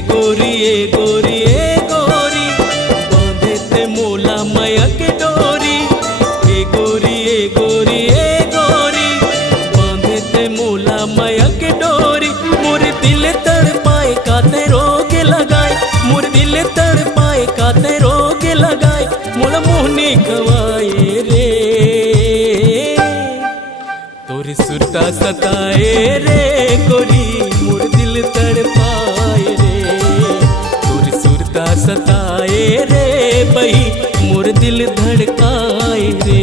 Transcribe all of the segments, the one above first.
गोरी गोरी बांधे ते मोला माया के डोरी। गोरी गोरी बांधे ते मोला माया के डोरी। मोर दिल तड़पाए काते रोग लगाए, मोर दिल तड़पाए काते रोग लगाए। मोला मोहनी खवाए रे तोरी सुरता सताए रे गोरी। मोर दिल तड़पाए रे तोरी सुरता सताए रे बही। मोर दिल धड़काए रे।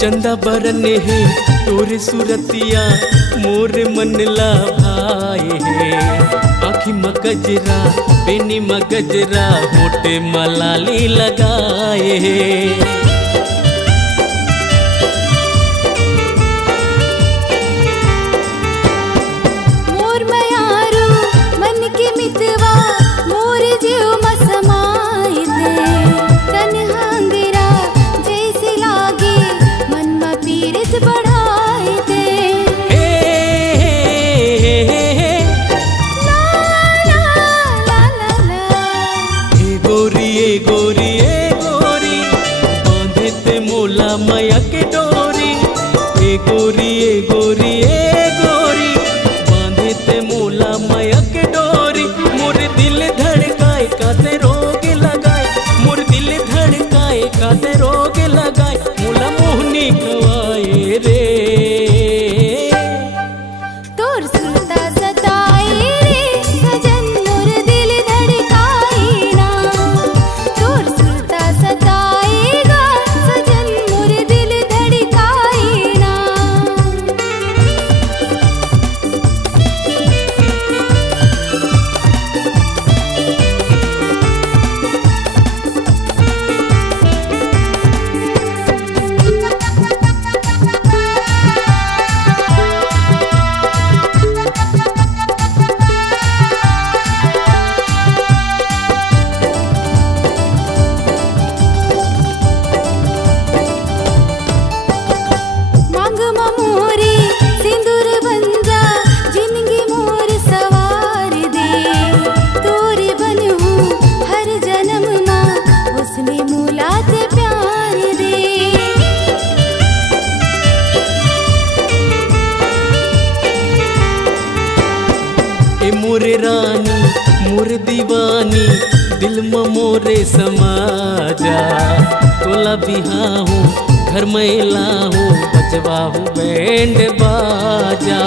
चंदा बरने है तोरे सुरतिया मोर मन ला भाए है। आँखी मगजरा बेनी मगजरा होटे मलाली लगाए है। गोरी बांधे ते मोला माया के डोरी। गोरी बांधे ते मोला माया के डोरी। मोर दिल धड़काए काते रोग लगाए, मोर दिल धड़काए काते रोग लगाए। मोला मोहनी खवाए रे तोर सुरता सताए रे सजन। मोर दिल धड़काए ना तोर सुरता सताएगा सजन। मोर दिल धड़काए ना। मोरे रानी मोर दीवानी दिल में मोरे समाजा। तोला बिहाहूँ घर में लाहूँ बजवाहूँ बैंड बाजा।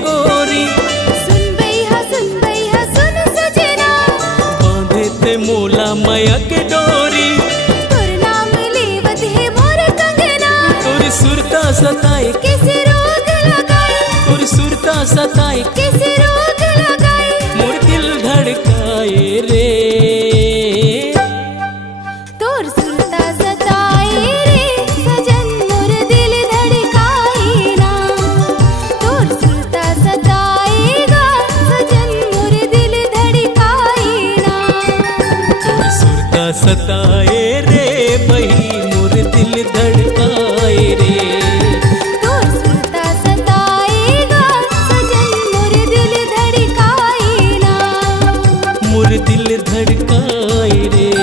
गोरी सुन भैया सुन सजना। बांधे ते मोला माया के डोरी। तोर नाम लेवत है मोर सताए कैसे रोग लगाए तोर सुरता सताए कैसे रोग लगाए मोर दिल धड़काए रे तोर सुरता सताए रे सजन मोर दिल धड़काए ना तोर सुरता सताएगा सजन मोर दिल धड़काए ना तोर सुरता सताए रे बही मोर दिल धड़काए रे तोर सुरता सताएगा सजन मोर दिल धड़काए ना मोर दिल धड़काए रे।